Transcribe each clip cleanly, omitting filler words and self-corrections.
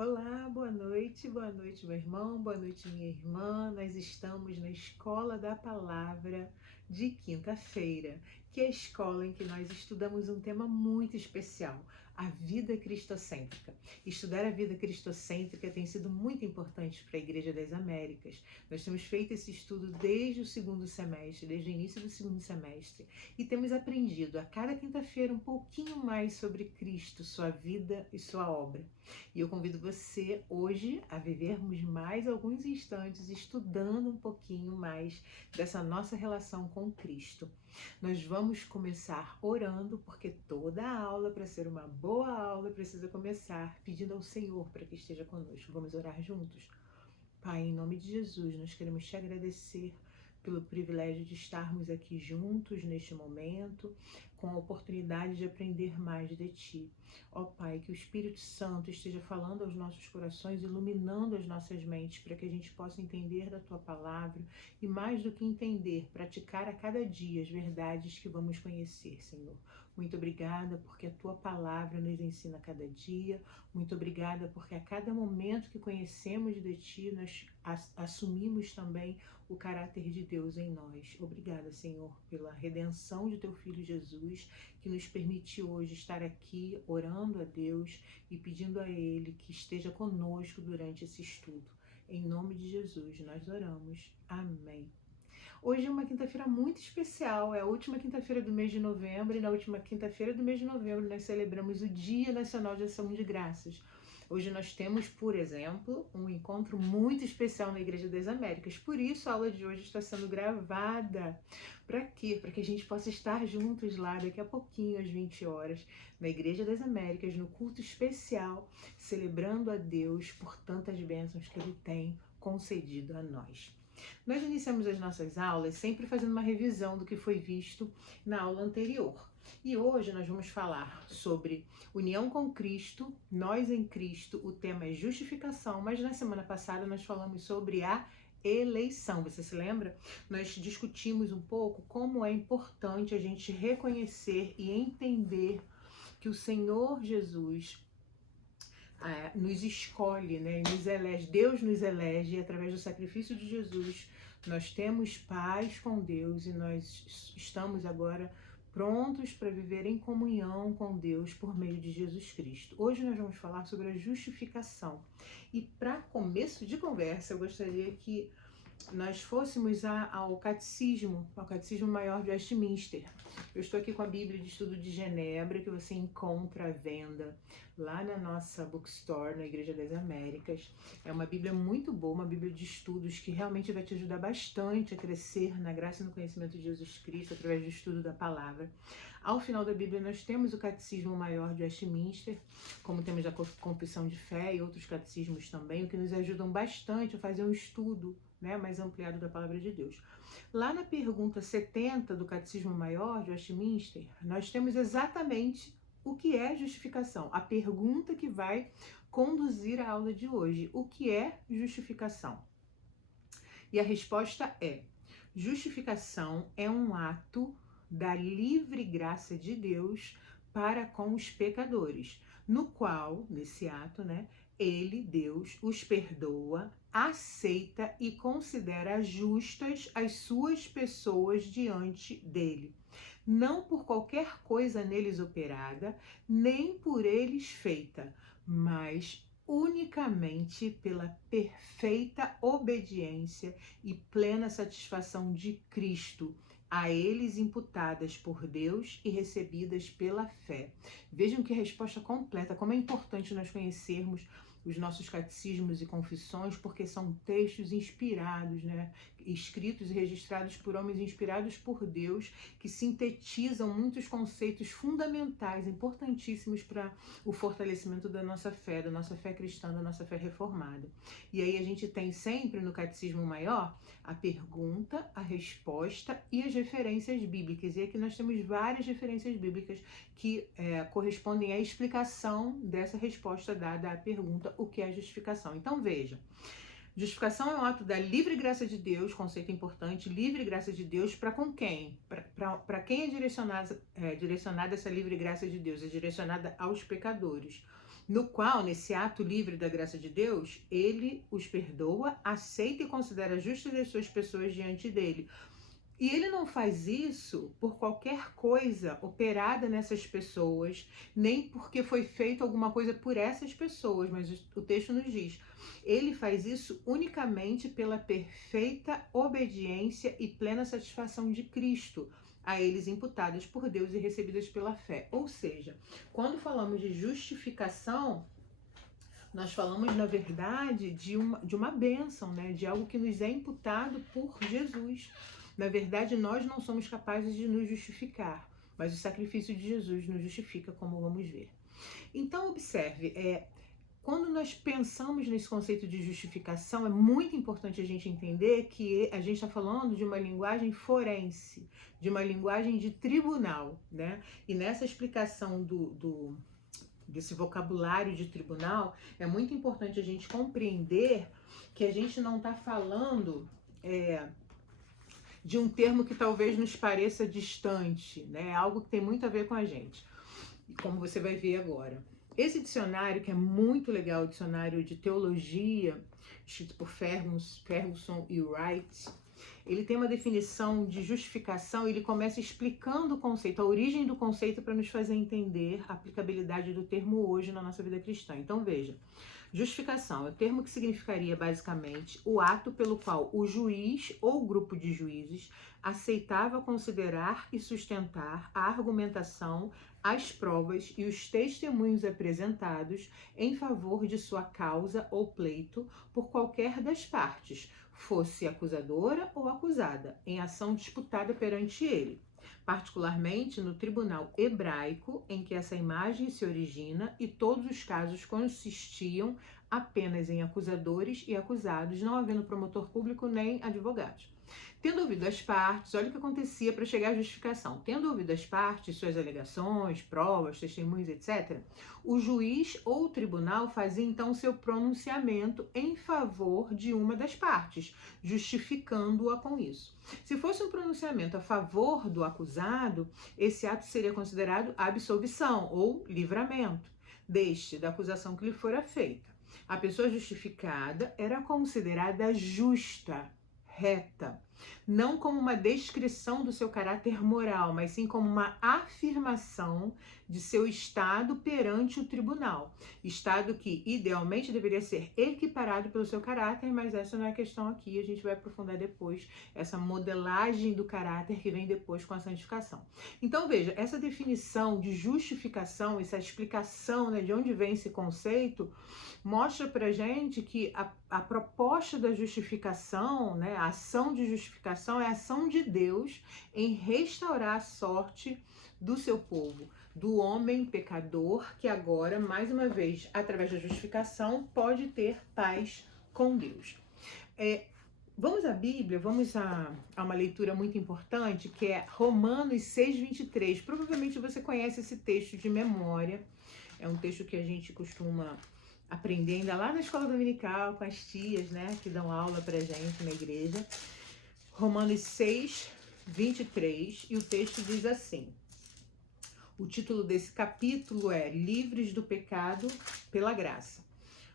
Olá, boa noite, meu irmão, boa noite, minha irmã. Nós estamos na Escola da Palavra de quinta-feira, que é a escola em que nós estudamos um tema muito especial, a vida cristocêntrica. Estudar a vida cristocêntrica tem sido muito importante para a Igreja das Américas. Nós temos feito esse estudo desde o segundo semestre, desde o início do segundo semestre, e temos aprendido a cada quinta-feira um pouquinho mais sobre Cristo, sua vida e sua obra. E eu convido você hoje a vivermos mais alguns instantes estudando um pouquinho mais dessa nossa relação com Cristo. Nós vamos começar orando, porque toda aula, para ser uma boa aula, precisa começar pedindo ao Senhor para que esteja conosco. Vamos orar juntos? Pai, em nome de Jesus, nós queremos te agradecer pelo privilégio de estarmos aqui juntos neste momento, com a oportunidade de aprender mais de Ti. Ó Pai, que o Espírito Santo esteja falando aos nossos corações, iluminando as nossas mentes, para que a gente possa entender da Tua palavra e, mais do que entender, praticar a cada dia as verdades que vamos conhecer, Senhor. Muito obrigada porque a Tua palavra nos ensina a cada dia. Muito obrigada porque a cada momento que conhecemos de Ti, nós assumimos também o caráter de Deus em nós. Obrigada, Senhor, pela redenção de Teu Filho Jesus, que nos permite hoje estar aqui orando a Deus e pedindo a Ele que esteja conosco durante esse estudo. Em nome de Jesus, nós oramos. Amém. Hoje é uma quinta-feira muito especial, é a última quinta-feira do mês de novembro, e na última quinta-feira do mês de novembro nós celebramos o Dia Nacional de Ação de Graças. Hoje nós temos, por exemplo, um encontro muito especial na Igreja das Américas, por isso a aula de hoje está sendo gravada. Para quê? Para que a gente possa estar juntos lá daqui a pouquinho, às 20 horas, na Igreja das Américas, no culto especial, celebrando a Deus por tantas bênçãos que Ele tem concedido a nós. Nós iniciamos as nossas aulas sempre fazendo uma revisão do que foi visto na aula anterior. E hoje nós vamos falar sobre união com Cristo, nós em Cristo, o tema é justificação, mas na semana passada nós falamos sobre a eleição. Você se lembra? Nós discutimos um pouco como é importante a gente reconhecer e entender que o Senhor Jesus nos escolhe, né? Nos elege. Deus nos elege e através do sacrifício de Jesus nós temos paz com Deus e nós estamos agora prontos para viver em comunhão com Deus por meio de Jesus Cristo. Hoje nós vamos falar sobre a justificação. E para começo de conversa, eu gostaria que nós fôssemos ao Catecismo Maior de Westminster. Eu estou aqui com a Bíblia de Estudo de Genebra, que você encontra à venda lá na nossa bookstore, na Igreja das Américas. É uma Bíblia muito boa, uma Bíblia de estudos que realmente vai te ajudar bastante a crescer na graça e no conhecimento de Jesus Cristo através do estudo da palavra. Ao final da Bíblia nós temos o Catecismo Maior de Westminster, como temos a Confissão de Fé e outros catecismos também, o que nos ajudam bastante a fazer um estudo, né, mais ampliado da palavra de Deus. Lá na pergunta 70 do Catecismo Maior de Westminster, nós temos exatamente o que é justificação, a pergunta que vai conduzir a aula de hoje. O que é justificação? E a resposta é: justificação é um ato da livre graça de Deus para com os pecadores, no qual, nesse ato, né, Ele, Deus, os perdoa, aceita e considera justas as suas pessoas diante dele, não por qualquer coisa neles operada, nem por eles feita, mas unicamente pela perfeita obediência e plena satisfação de Cristo, a eles imputadas por Deus e recebidas pela fé. Vejam que resposta completa, como é importante nós conhecermos os nossos catecismos e confissões, porque são textos inspirados, né? Escritos e registrados por homens inspirados por Deus, que sintetizam muitos conceitos fundamentais, importantíssimos para o fortalecimento da nossa fé cristã, da nossa fé reformada. E aí a gente tem sempre no Catecismo Maior a pergunta, a resposta e as referências bíblicas. E aqui nós temos várias referências bíblicas que correspondem à explicação dessa resposta dada à pergunta, o que é justificação. Então veja, justificação é um ato da livre graça de Deus, conceito importante, livre graça de Deus para com quem? Para quem é direcionada essa livre graça de Deus? É direcionada aos pecadores. no qual, nesse ato livre da graça de Deus, ele os perdoa, aceita e considera justas as suas pessoas diante dele. E ele não faz isso por qualquer coisa operada nessas pessoas, nem porque foi feito alguma coisa por essas pessoas, mas o texto nos diz, ele faz isso unicamente pela perfeita obediência e plena satisfação de Cristo, a eles imputadas por Deus e recebidas pela fé. Ou seja, quando falamos de justificação, nós falamos, na verdade, de uma bênção, né? De algo que nos é imputado por Jesus. Na verdade, nós não somos capazes de nos justificar, mas o sacrifício de Jesus nos justifica, como vamos ver. Então, observe, quando nós pensamos nesse conceito de justificação, é muito importante a gente entender que a gente está falando de uma linguagem forense, de uma linguagem de tribunal, né? E nessa explicação desse vocabulário de tribunal, é muito importante a gente compreender que a gente não está falando de um termo que talvez nos pareça distante, né? Algo que tem muito a ver com a gente, como você vai ver agora. Esse dicionário, que é muito legal, o dicionário de teologia, escrito por Ferguson e Wright, ele tem uma definição de justificação, ele começa explicando o conceito, a origem do conceito, para nos fazer entender a aplicabilidade do termo hoje na nossa vida cristã. Então veja, justificação é o termo que significaria basicamente o ato pelo qual o juiz ou grupo de juízes aceitava considerar e sustentar a argumentação, as provas e os testemunhos apresentados em favor de sua causa ou pleito por qualquer das partes, fosse acusadora ou acusada, em ação disputada perante ele, particularmente no tribunal hebraico, em que essa imagem se origina, e todos os casos consistiam apenas em acusadores e acusados, não havendo promotor público nem advogados. Tendo ouvido as partes, olha o que acontecia para chegar à justificação. Tendo ouvido as partes, suas alegações, provas, testemunhos, etc., o juiz ou o tribunal fazia então seu pronunciamento em favor de uma das partes, justificando-a com isso. Se fosse um pronunciamento a favor do acusado, esse ato seria considerado absolvição ou livramento da acusação que lhe fora feita. A pessoa justificada era considerada justa, reta, não como uma descrição do seu caráter moral, mas sim como uma afirmação de seu estado perante o tribunal. Estado que, idealmente, deveria ser equiparado pelo seu caráter, mas essa não é a questão aqui, a gente vai aprofundar depois essa modelagem do caráter que vem depois com a santificação. Então, veja, essa definição de justificação, essa explicação, né, de onde vem esse conceito, mostra pra gente que a proposta da justificação, né, a ação de justificação é a ação de Deus em restaurar a sorte do seu povo, do homem pecador que agora, mais uma vez, através da justificação, pode ter paz com Deus. Vamos à Bíblia, vamos a uma leitura muito importante, que é Romanos 6:23. Provavelmente você conhece esse texto de memória, é um texto que a gente costuma aprender ainda lá na escola dominical, com as tias, né, que dão aula pra gente na igreja. Romanos 6:23, e o texto diz assim, o título desse capítulo é Livres do Pecado pela Graça.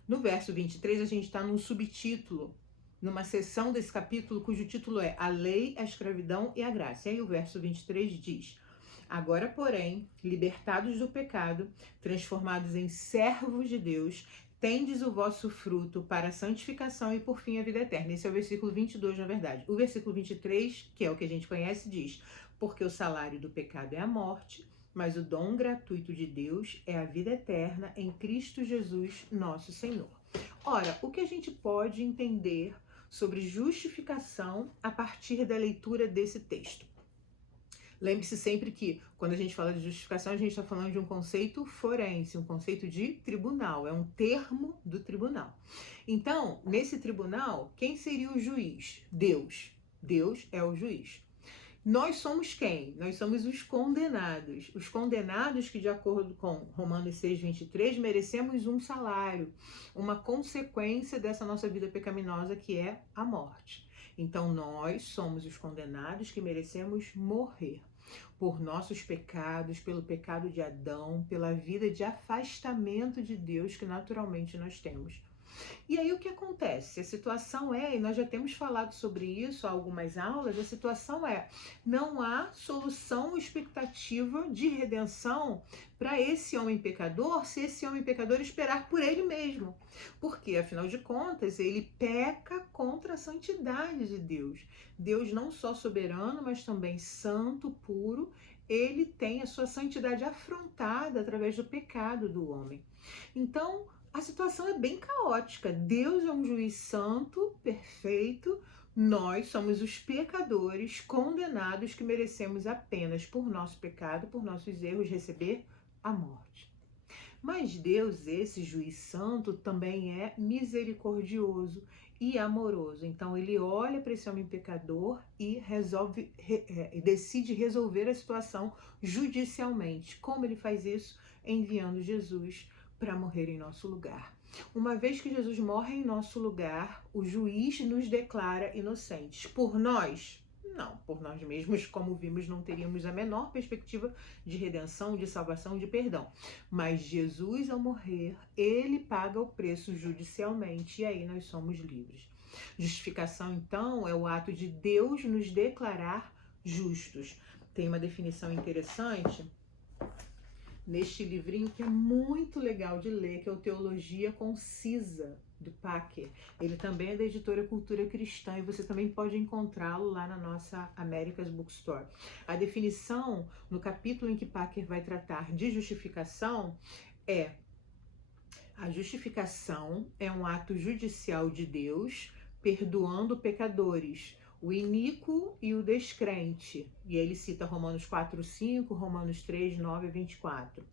No verso 23, a gente está num subtítulo, numa seção desse capítulo, cujo título é A Lei, a Escravidão e a Graça. E aí o verso 23 diz, agora, porém, libertados do pecado, transformados em servos de Deus, tendes o vosso fruto para a santificação e, por fim, a vida eterna. Esse é o versículo 22, na verdade. O versículo 23, que é o que a gente conhece, diz, porque o salário do pecado é a morte, mas o dom gratuito de Deus é a vida eterna em Cristo Jesus, nosso Senhor. Ora, o que a gente pode entender sobre justificação a partir da leitura desse texto? Lembre-se sempre que, quando a gente fala de justificação, a gente está falando de um conceito forense, um conceito de tribunal, é um termo do tribunal. Então, nesse tribunal, quem seria o juiz? Deus. Deus é o juiz. Nós somos quem? Nós somos os condenados. Os condenados que, de acordo com Romanos 6:23, merecemos um salário, uma consequência dessa nossa vida pecaminosa, que é a morte. Então, nós somos os condenados que merecemos morrer. por nossos pecados, pelo pecado de Adão, pela vida de afastamento de Deus que naturalmente nós temos. E aí o que acontece? A situação é, e nós já temos falado sobre isso há algumas aulas, a situação é, não há solução ou expectativa de redenção para esse homem pecador, se esse homem pecador esperar por ele mesmo. Porque, afinal de contas, ele peca contra a santidade de Deus. Deus não só soberano, mas também santo, puro, ele tem a sua santidade afrontada através do pecado do homem. Então, a situação é bem caótica. Deus é um juiz santo, perfeito. Nós somos os pecadores condenados que merecemos apenas por nosso pecado, por nossos erros, receber a morte. Mas Deus, esse juiz santo, também é misericordioso e amoroso. Então ele olha para esse homem pecador e decide resolver a situação judicialmente. Como ele faz isso? Enviando Jesus para morrer em nosso lugar. Uma vez que Jesus morre em nosso lugar, o juiz nos declara inocentes. Por nós? Não, por nós mesmos, como vimos, não teríamos a menor perspectiva de redenção, de salvação, de perdão. Mas Jesus, ao morrer, ele paga o preço judicialmente e aí nós somos livres. Justificação, então, é o ato de Deus nos declarar justos. Tem uma definição interessante neste livrinho que é muito legal de ler, que é o Teologia Concisa, do Packer. Ele também é da editora Cultura Cristã e você também pode encontrá-lo lá na nossa America's Bookstore. A definição, no capítulo em que Packer vai tratar de justificação, é: a justificação é um ato judicial de Deus perdoando pecadores, o iníquo e o descrente. E ele cita Romanos 4:5, Romanos 3:9 a 24.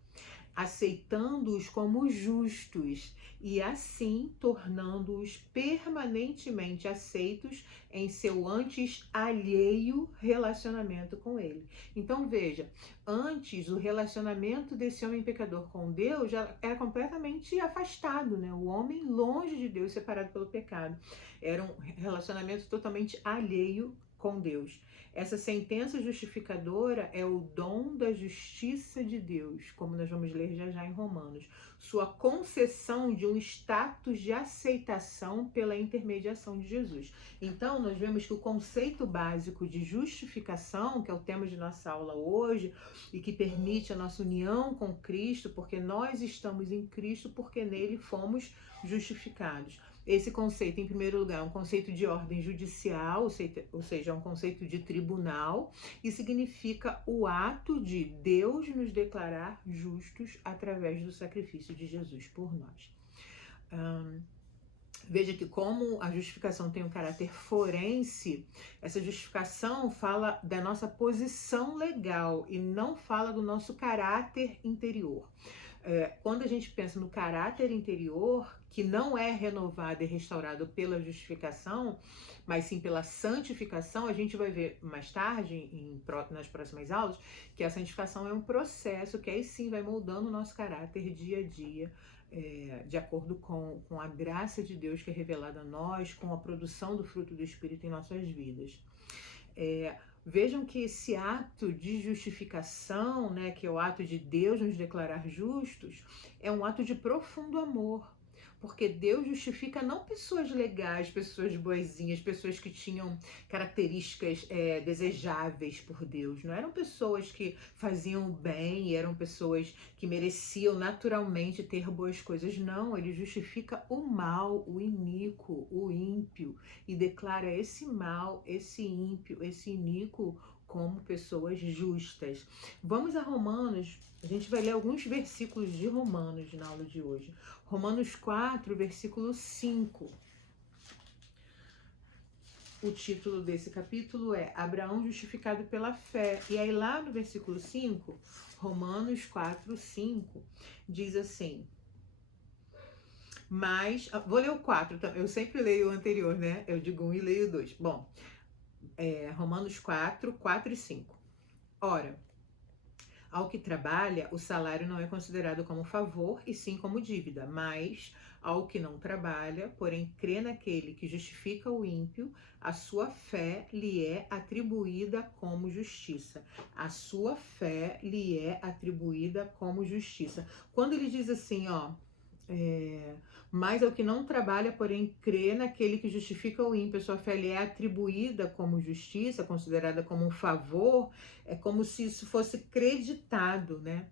Aceitando-os como justos e assim tornando-os permanentemente aceitos em seu antes alheio relacionamento com ele. Então veja, antes o relacionamento desse homem pecador com Deus já era completamente afastado, né? O homem longe de Deus, separado pelo pecado. Era um relacionamento totalmente alheio com Deus. Essa sentença justificadora é o dom da justiça de Deus, como nós vamos ler já já em Romanos. Sua concessão de um status de aceitação pela intermediação de Jesus. Então, nós vemos que o conceito básico de justificação, que é o tema de nossa aula hoje, e que permite a nossa união com Cristo, porque nós estamos em Cristo, porque nele fomos justificados. Esse conceito, em primeiro lugar, é um conceito de ordem judicial, ou seja, é um conceito de tribunal, e significa o ato de Deus nos declarar justos através do sacrifício de Jesus por nós. Veja que como a justificação tem um caráter forense, essa justificação fala da nossa posição legal e não fala do nosso caráter interior. Quando a gente pensa no caráter interior, que não é renovado e restaurado pela justificação, mas sim pela santificação, a gente vai ver mais tarde, nas próximas aulas, que a santificação é um processo que aí sim vai moldando o nosso caráter dia a dia, de acordo com a graça de Deus que é revelada a nós, com a produção do fruto do Espírito em nossas vidas. Vejam que esse ato de justificação, né, que é o ato de Deus nos declarar justos, é um ato de profundo amor. Porque Deus justifica não pessoas legais, pessoas boazinhas, pessoas que tinham características desejáveis por Deus. Não eram pessoas que faziam bem, eram pessoas que mereciam naturalmente ter boas coisas. Não, ele justifica o mal, o iníquo, o ímpio, e declara esse mal, esse ímpio, esse iníquo como pessoas justas. Vamos a Romanos. A gente vai ler alguns versículos de Romanos na aula de hoje. Romanos 4, versículo 5. O título desse capítulo é Abraão justificado pela fé. E aí lá no versículo 5, Romanos 4, 5, diz assim... Mas, vou ler o 4, eu sempre leio o anterior, né? Eu digo 1 e leio o 2. Bom, Romanos 4, 4 e 5. Ora... Ao que trabalha, o salário não é considerado como favor, e sim como dívida. Mas, ao que não trabalha, porém crê naquele que justifica o ímpio, a sua fé lhe é atribuída como justiça. A sua fé lhe é atribuída como justiça. Quando ele diz assim, ó, mas ao que não trabalha, porém crê naquele que justifica o ímpio, a sua fé lhe é atribuída como justiça, considerada como um favor, é como se isso fosse creditado, né?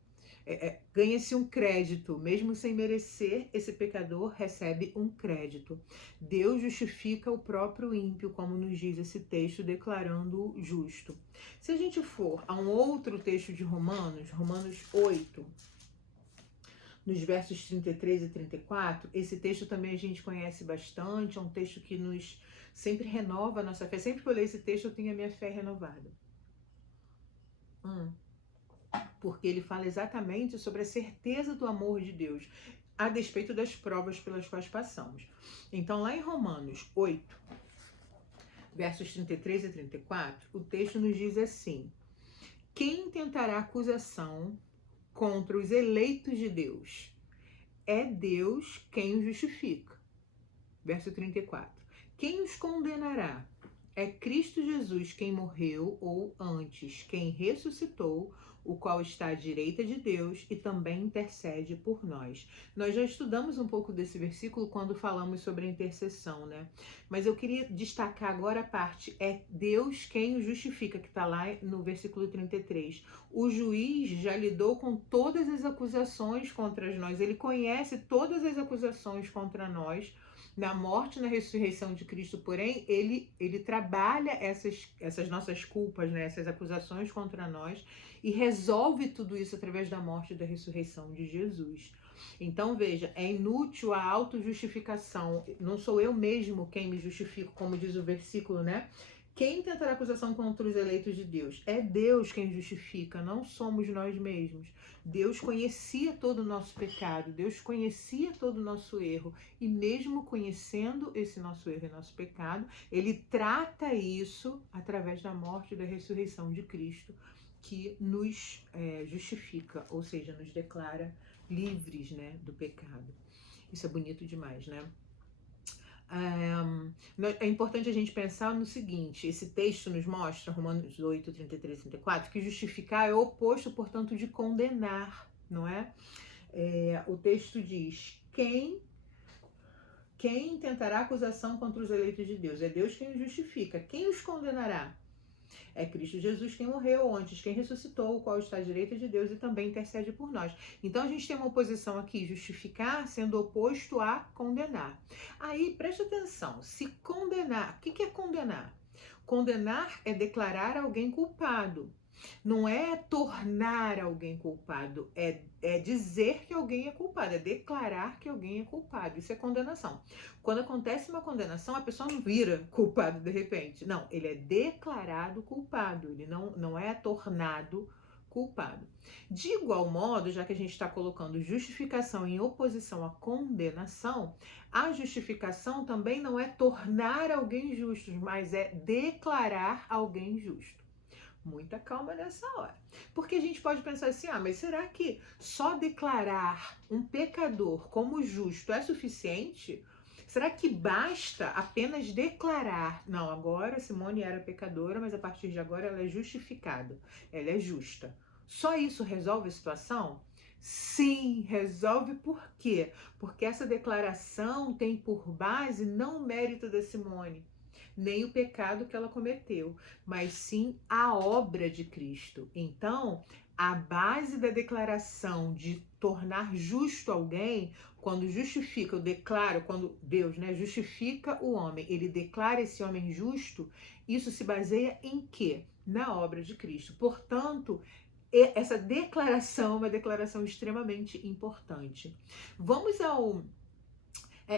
Ganha-se um crédito, mesmo sem merecer, esse pecador recebe um crédito. Deus justifica o próprio ímpio, como nos diz esse texto, declarando-o justo. Se a gente for a um outro texto de Romanos, Romanos 8, nos versos 33 e 34, esse texto também a gente conhece bastante, é um texto que nos sempre renova a nossa fé. Sempre que eu leio esse texto, eu tenho a minha fé renovada. Porque ele fala exatamente sobre a certeza do amor de Deus, a despeito das provas pelas quais passamos. Então, lá em Romanos 8, versos 33 e 34, o texto nos diz assim: quem tentará acusação contra os eleitos de Deus? É Deus quem os justifica. Verso 34. Quem os condenará? É Cristo Jesus quem morreu, ou antes, quem ressuscitou, o qual está à direita de Deus e também intercede por nós. Nós já estudamos um pouco desse versículo quando falamos sobre a intercessão, né? Mas eu queria destacar agora a parte, é Deus quem o justifica, que está lá no versículo 33. O juiz já lidou com todas as acusações contra nós, ele conhece todas as acusações contra nós. Na morte e na ressurreição de Cristo, porém, ele trabalha essas nossas culpas, né, essas acusações contra nós, e resolve tudo isso através da morte e da ressurreição de Jesus. Então, veja, é inútil a autojustificação. Não sou eu mesmo quem me justifico, como diz o versículo, né? Quem tentará acusação contra os eleitos de Deus? É Deus quem justifica, não somos nós mesmos. Deus conhecia todo o nosso pecado, Deus conhecia todo o nosso erro, e mesmo conhecendo esse nosso erro e nosso pecado, ele trata isso através da morte e da ressurreição de Cristo, que nos justifica, ou seja, nos declara livres, né, do pecado. Isso é bonito demais, né? É importante a gente pensar no seguinte: esse texto nos mostra, Romanos 8, 33 e 34, que justificar é o oposto, portanto, de condenar, não é? O texto diz: quem tentará acusação contra os eleitos de Deus? É Deus quem os justifica. Quem os condenará? É Cristo Jesus quem morreu, antes quem ressuscitou, o qual está à direita de Deus e também intercede por nós. Então a gente tem uma oposição aqui, justificar sendo oposto a condenar. Aí, preste atenção, se condenar, o que é condenar? Condenar é declarar alguém culpado. Não é tornar alguém culpado, é dizer que alguém é culpado, é declarar que alguém é culpado. Isso é condenação. Quando acontece uma condenação, a pessoa não vira culpado de repente. Não, ele é declarado culpado, ele não é tornado culpado. De igual modo, já que a gente está colocando justificação em oposição à condenação, a justificação também não é tornar alguém justo, mas é declarar alguém justo. Muita calma nessa hora. Porque a gente pode pensar assim, mas será que só declarar um pecador como justo é suficiente? Será que basta apenas declarar? Não, agora Simone era pecadora, mas a partir de agora ela é justificada. Ela é justa. Só isso resolve a situação? Sim, resolve. Por quê? Porque essa declaração tem por base não o mérito da Simone, nem o pecado que ela cometeu, mas sim a obra de Cristo. Então, a base da declaração de tornar justo alguém, quando justifica, eu declaro, quando Deus, né, justifica o homem, ele declara esse homem justo, isso se baseia em quê? Na obra de Cristo. Portanto, essa declaração é uma declaração extremamente importante. Vamos ao...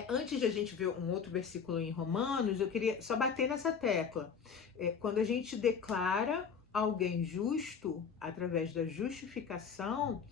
antes de a gente ver um outro versículo em Romanos, eu queria só bater nessa tecla. Quando a gente declara alguém justo através da justificação,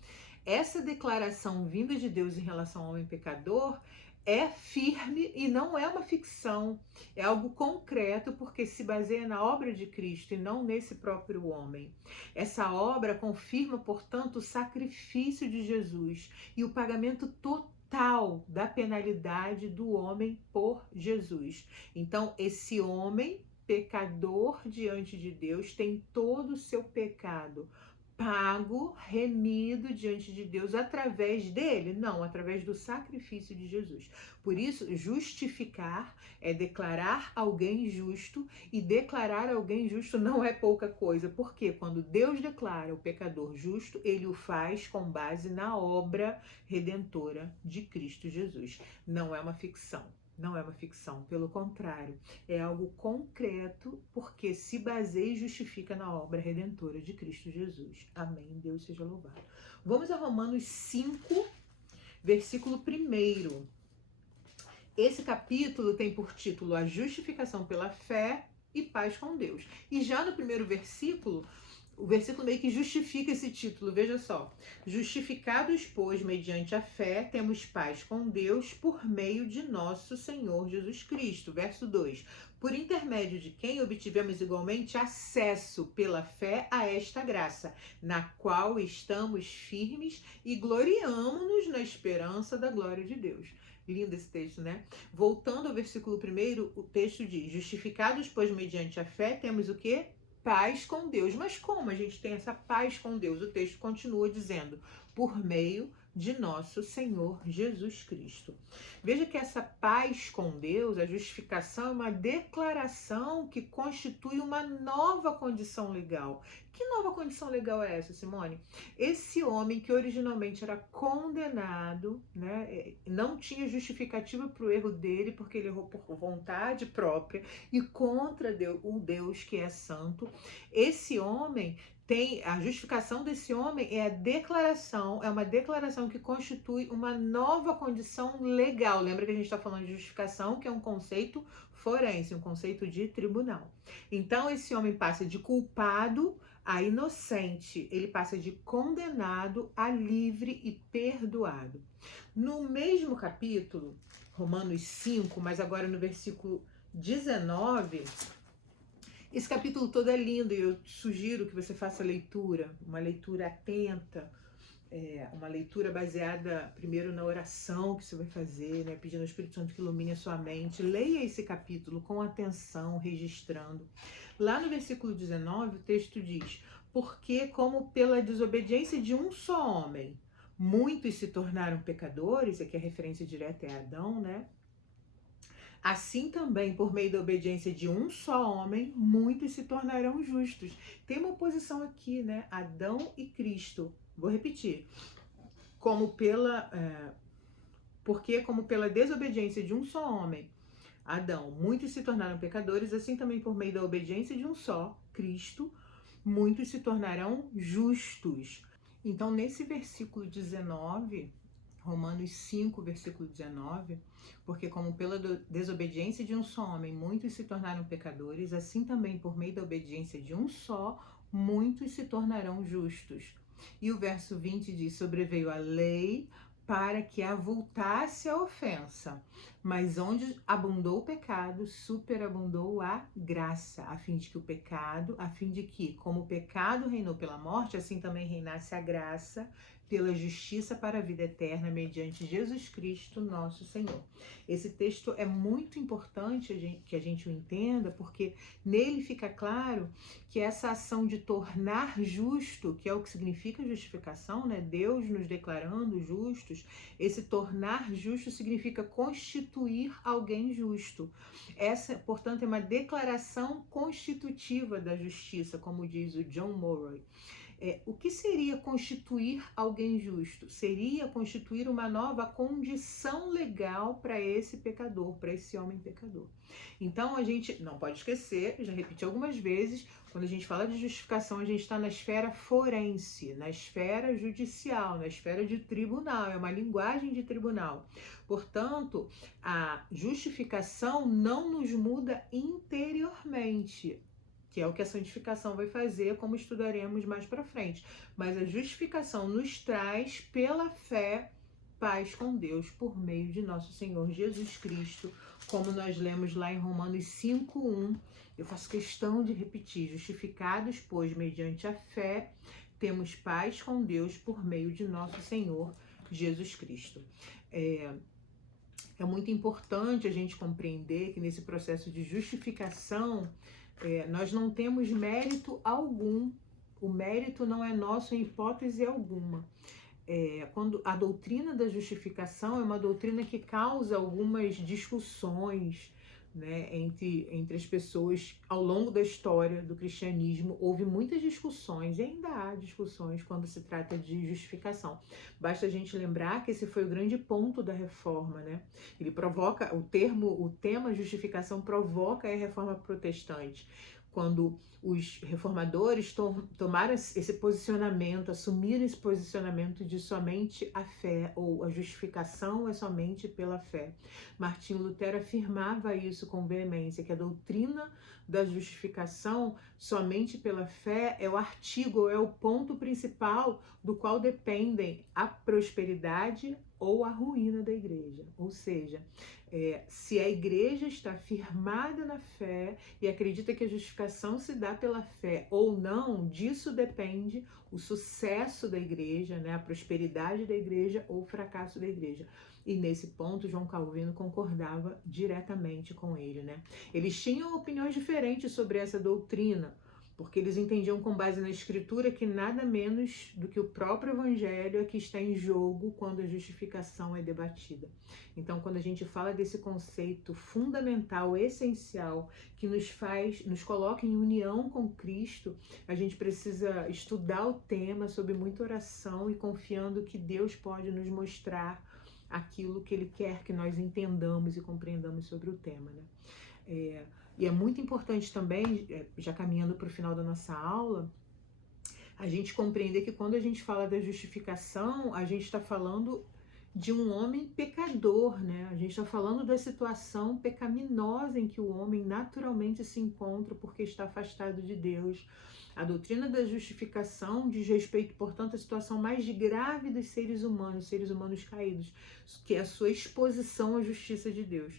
essa declaração vinda de Deus em relação ao homem pecador é firme e não é uma ficção, é algo concreto porque se baseia na obra de Cristo e não nesse próprio homem. Essa obra confirma, portanto, o sacrifício de Jesus e o pagamento total da penalidade do homem por Jesus. Então, esse homem pecador diante de Deus tem todo o seu pecado pago, remido diante de Deus através dele? Não, através do sacrifício de Jesus. Por isso, justificar é declarar alguém justo, e declarar alguém justo não é pouca coisa, porque quando Deus declara o pecador justo, ele o faz com base na obra redentora de Cristo Jesus. Não é uma ficção. Não é uma ficção, pelo contrário, é algo concreto, porque se baseia e justifica na obra redentora de Cristo Jesus. Amém. Deus seja louvado. Vamos a Romanos 5, versículo 1. Esse capítulo tem por título a justificação pela fé e paz com Deus. E já no primeiro versículo, o versículo meio que justifica esse título, veja só. Justificados, pois, mediante a fé, temos paz com Deus por meio de nosso Senhor Jesus Cristo. Verso 2. Por intermédio de quem obtivemos igualmente acesso pela fé a esta graça, na qual estamos firmes e gloriamo-nos na esperança da glória de Deus. Lindo esse texto, né? Voltando ao versículo 1, o texto diz: justificados, pois, mediante a fé, temos o quê? Paz com Deus. Mas como a gente tem essa paz com Deus? O texto continua dizendo: por meio de nosso Senhor Jesus Cristo. Veja que essa paz com Deus, a justificação, é uma declaração que constitui uma nova condição legal. Que nova condição legal é essa, Simone? Esse homem que originalmente era condenado, né, não tinha justificativa para o erro dele, porque ele errou por vontade própria e contra o Deus que é santo. Esse homem tem a justificação desse homem é uma declaração que constitui uma nova condição legal. Lembra que a gente está falando de justificação, que é um conceito forense, um conceito de tribunal. Então esse homem passa de culpado a inocente, ele passa de condenado a livre e perdoado. No mesmo capítulo, Romanos 5, mas agora no versículo 19, esse capítulo todo é lindo e eu sugiro que você faça leitura, uma leitura atenta, uma leitura baseada primeiro na oração que você vai fazer, né, pedindo ao Espírito Santo que ilumine a sua mente. Leia esse capítulo com atenção, registrando. Lá no versículo 19, o texto diz: porque como pela desobediência de um só homem, muitos se tornaram pecadores, aqui a referência direta é Adão, né? Assim também, por meio da obediência de um só homem, muitos se tornarão justos. Tem uma oposição aqui, né? Adão e Cristo. Vou repetir. Porque como pela desobediência de um só homem, Adão, muitos se tornaram pecadores, assim também por meio da obediência de um só, Cristo, muitos se tornarão justos. Então, nesse versículo 19, Romanos 5, versículo 19, porque como pela desobediência de um só homem, muitos se tornaram pecadores, assim também por meio da obediência de um só, muitos se tornarão justos. E o verso 20 diz: sobreveio a lei para que avultasse a ofensa, mas onde abundou o pecado, superabundou a graça, a fim de que, como o pecado reinou pela morte, assim também reinasse a graça pela justiça para a vida eterna, mediante Jesus Cristo, nosso Senhor. Esse texto é muito importante que a gente o entenda, porque nele fica claro que essa ação de tornar justo, que é o que significa justificação, né? Deus nos declarando justos, esse tornar justo significa constituir alguém justo. Essa, portanto, é uma declaração constitutiva da justiça, como diz o John Murray. O que seria constituir alguém justo? Seria constituir uma nova condição legal para esse pecador, para esse homem pecador. Então a gente não pode esquecer, já repeti algumas vezes, quando a gente fala de justificação, a gente está na esfera forense, na esfera judicial, na esfera de tribunal, é uma linguagem de tribunal. Portanto, a justificação não nos muda interiormente, que é o que a santificação vai fazer, como estudaremos mais para frente. Mas a justificação nos traz, pela fé, paz com Deus por meio de nosso Senhor Jesus Cristo, como nós lemos lá em Romanos 5:1. Eu faço questão de repetir: justificados, pois, mediante a fé, temos paz com Deus por meio de nosso Senhor Jesus Cristo. É muito importante a gente compreender que nesse processo de justificação, nós não temos mérito algum. O mérito não é nosso em hipótese alguma. Quando a doutrina da justificação é uma doutrina que causa algumas discussões, né, entre as pessoas ao longo da história do cristianismo. Houve muitas discussões e ainda há discussões quando se trata de justificação. Basta a gente lembrar que esse foi o grande ponto da reforma, né? Ele provoca, o tema justificação provoca a reforma protestante. Quando os reformadores tomaram esse posicionamento, assumiram esse posicionamento de somente a fé, ou a justificação é somente pela fé. Martinho Lutero afirmava isso com veemência, que a doutrina da justificação somente pela fé é o artigo, é o ponto principal do qual dependem a prosperidade ou a ruína da igreja. Ou seja, se a igreja está firmada na fé e acredita que a justificação se dá pela fé ou não, disso depende o sucesso da igreja, né, a prosperidade da igreja ou o fracasso da igreja. E nesse ponto, João Calvino concordava diretamente com ele, né? Eles tinham opiniões diferentes sobre essa doutrina, porque eles entendiam com base na Escritura que nada menos do que o próprio Evangelho é que está em jogo quando a justificação é debatida. Então, quando a gente fala desse conceito fundamental, essencial, que nos coloca em união com Cristo, a gente precisa estudar o tema sob muita oração e confiando que Deus pode nos mostrar aquilo que Ele quer que nós entendamos e compreendamos sobre o tema, né? E é muito importante também, já caminhando para o final da nossa aula, a gente compreender que quando a gente fala da justificação, a gente está falando de um homem pecador, né? A gente está falando da situação pecaminosa em que o homem naturalmente se encontra porque está afastado de Deus. A doutrina da justificação diz respeito, portanto, à situação mais grave dos seres humanos caídos, que é a sua exposição à justiça de Deus.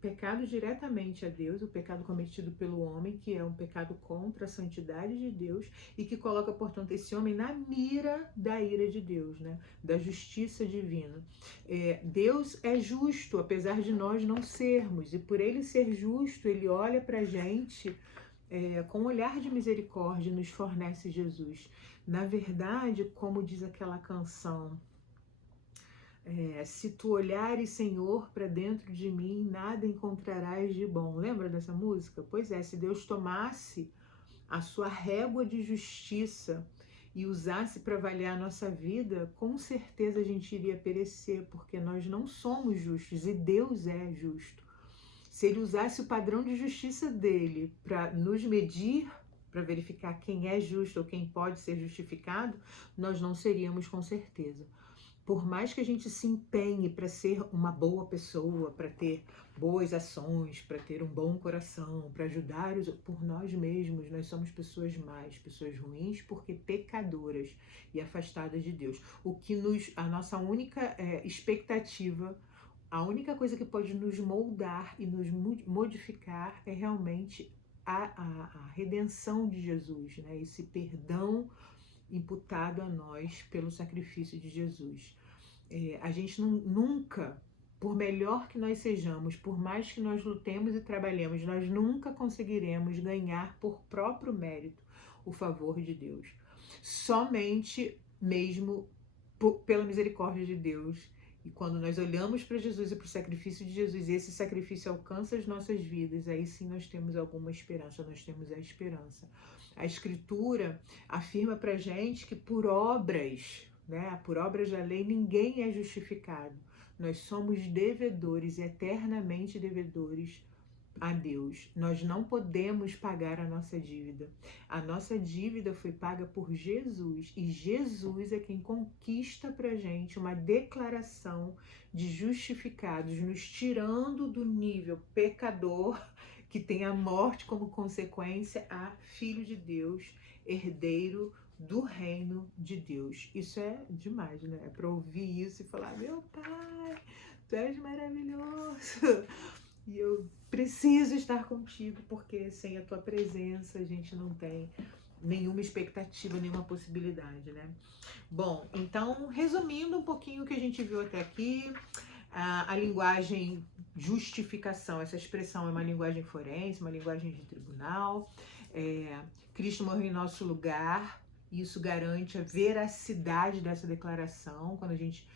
Pecado diretamente a Deus, o pecado cometido pelo homem, que é um pecado contra a santidade de Deus e que coloca, portanto, esse homem na mira da ira de Deus, né? Da justiça divina. Deus é justo, apesar de nós não sermos, e por ele ser justo, ele olha pra gente com um olhar de misericórdia e nos fornece Jesus. Na verdade, como diz aquela canção, se tu olhares, Senhor, para dentro de mim, nada encontrarás de bom. Lembra dessa música? Pois é, se Deus tomasse a sua régua de justiça e usasse para avaliar a nossa vida, com certeza a gente iria perecer, porque nós não somos justos e Deus é justo. Se ele usasse o padrão de justiça dele para nos medir, para verificar quem é justo ou quem pode ser justificado, nós não seríamos com certeza. Por mais que a gente se empenhe para ser uma boa pessoa, para ter boas ações, para ter um bom coração, para ajudar por nós mesmos, nós somos pessoas más, pessoas ruins, porque pecadoras e afastadas de Deus. A nossa única expectativa, a única coisa que pode nos moldar e nos modificar é realmente a redenção de Jesus, né? Esse perdão imputado a nós pelo sacrifício de Jesus. A gente nunca, por melhor que nós sejamos, por mais que nós lutemos e trabalhemos, nós nunca conseguiremos ganhar por próprio mérito o favor de Deus. Somente mesmo pela misericórdia de Deus. E quando nós olhamos para Jesus e para o sacrifício de Jesus, e esse sacrifício alcança as nossas vidas, aí sim nós temos alguma esperança, nós temos a esperança. A Escritura afirma para a gente que por obras, né, por obras da lei, ninguém é justificado. Nós somos devedores, eternamente devedores a Deus. Nós não podemos pagar a nossa dívida. A nossa dívida foi paga por Jesus e Jesus é quem conquista pra gente uma declaração de justificados, nos tirando do nível pecador que tem a morte como consequência a filho de Deus, herdeiro do reino de Deus. Isso é demais, né? É para ouvir isso e falar: meu Pai, Tu és maravilhoso. E eu preciso estar contigo, porque sem a tua presença a gente não tem nenhuma expectativa, nenhuma possibilidade, né? Bom, então, resumindo um pouquinho o que a gente viu até aqui, a linguagem justificação, essa expressão é uma linguagem forense, uma linguagem de tribunal. Cristo morreu em nosso lugar, isso garante a veracidade dessa declaração, quando a gente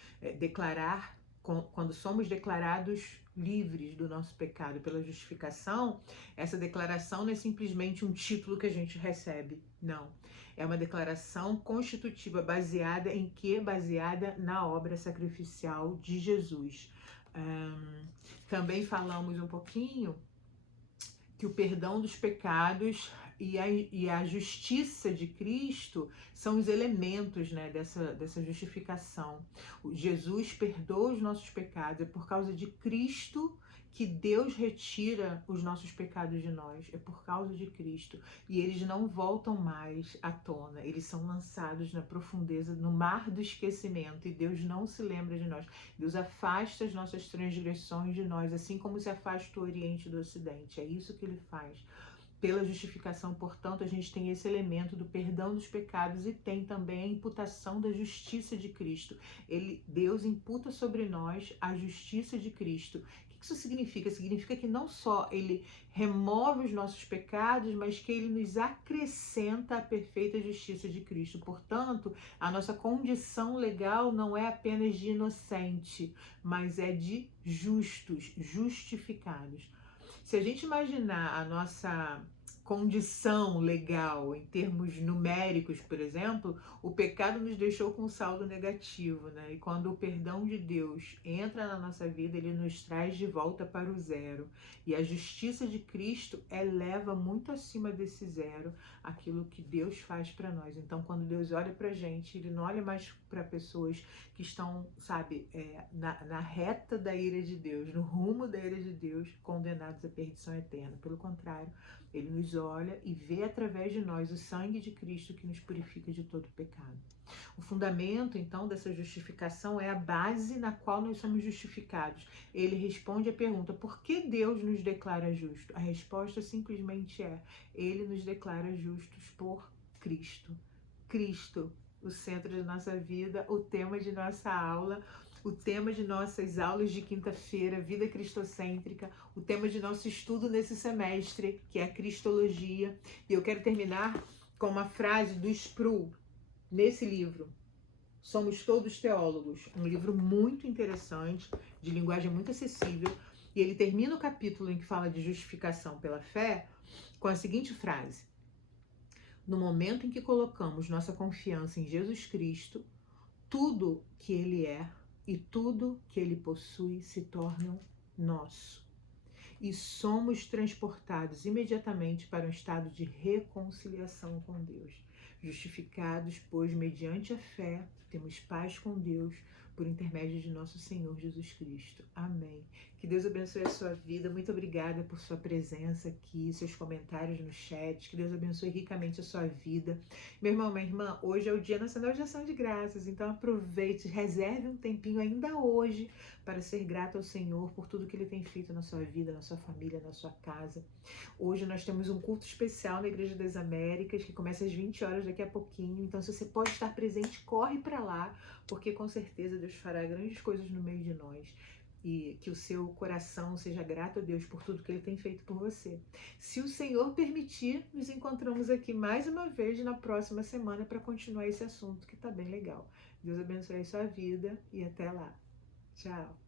quando somos declarados livres do nosso pecado pela justificação, essa declaração não é simplesmente um título que a gente recebe, não. É uma declaração constitutiva baseada em quê? Baseada na obra sacrificial de Jesus. Também falamos um pouquinho que o perdão dos pecados e a justiça de Cristo são os elementos, né, dessa justificação. Jesus perdoa os nossos pecados, é por causa de Cristo que Deus retira os nossos pecados de nós, é por causa de Cristo. E eles não voltam mais à tona, eles são lançados na profundeza, no mar do esquecimento, e Deus não se lembra de nós. Deus afasta as nossas transgressões de nós, assim como se afasta o Oriente do Ocidente. É isso que Ele faz. Pela justificação, portanto, a gente tem esse elemento do perdão dos pecados e tem também a imputação da justiça de Cristo. Deus imputa sobre nós a justiça de Cristo. O que isso significa? Significa que não só Ele remove os nossos pecados, mas que Ele nos acrescenta a perfeita justiça de Cristo. Portanto, a nossa condição legal não é apenas de inocente, mas é de justos, justificados. Se a gente imaginar a nossa condição legal em termos numéricos, por exemplo, o pecado nos deixou com um saldo negativo, né? E quando o perdão de Deus entra na nossa vida, ele nos traz de volta para o zero. E a justiça de Cristo eleva muito acima desse zero aquilo que Deus faz para nós. Então, quando Deus olha para a gente, Ele não olha mais para pessoas que estão, sabe, na reta da ira de Deus, no rumo da ira de Deus, condenados à perdição eterna. Pelo contrário, Ele nos olha e vê através de nós o sangue de Cristo que nos purifica de todo pecado. O fundamento, então, dessa justificação é a base na qual nós somos justificados. Ele responde a pergunta: por que Deus nos declara justos? A resposta simplesmente é: Ele nos declara justos por Cristo. Cristo, o centro de nossa vida, o tema de nossa aula, o tema de nossas aulas de quinta-feira, vida cristocêntrica, o tema de nosso estudo nesse semestre, que é a Cristologia. E eu quero terminar com uma frase do Sproul, nesse livro, Somos Todos Teólogos, um livro muito interessante, de linguagem muito acessível, e ele termina o capítulo em que fala de justificação pela fé com a seguinte frase: no momento em que colocamos nossa confiança em Jesus Cristo, tudo que Ele é e tudo que Ele possui se tornam nosso. E somos transportados imediatamente para um estado de reconciliação com Deus. Justificados, pois, mediante a fé, temos paz com Deus por intermédio de nosso Senhor Jesus Cristo. Amém. Que Deus abençoe a sua vida. Muito obrigada por sua presença aqui, seus comentários no chat. Que Deus abençoe ricamente a sua vida. Meu irmão, minha irmã, hoje é o Dia Nacional de Ação de Graças, então aproveite, reserve um tempinho ainda hoje para ser grato ao Senhor por tudo que Ele tem feito na sua vida, na sua família, na sua casa. Hoje nós temos um culto especial na Igreja das Américas, que começa às 20 horas daqui a pouquinho. Então, se você pode estar presente, corre para lá, porque com certeza Deus fará grandes coisas no meio de nós. E que o seu coração seja grato a Deus por tudo que Ele tem feito por você. Se o Senhor permitir, nos encontramos aqui mais uma vez na próxima semana para continuar esse assunto que está bem legal. Deus abençoe a sua vida e até lá. Tchau!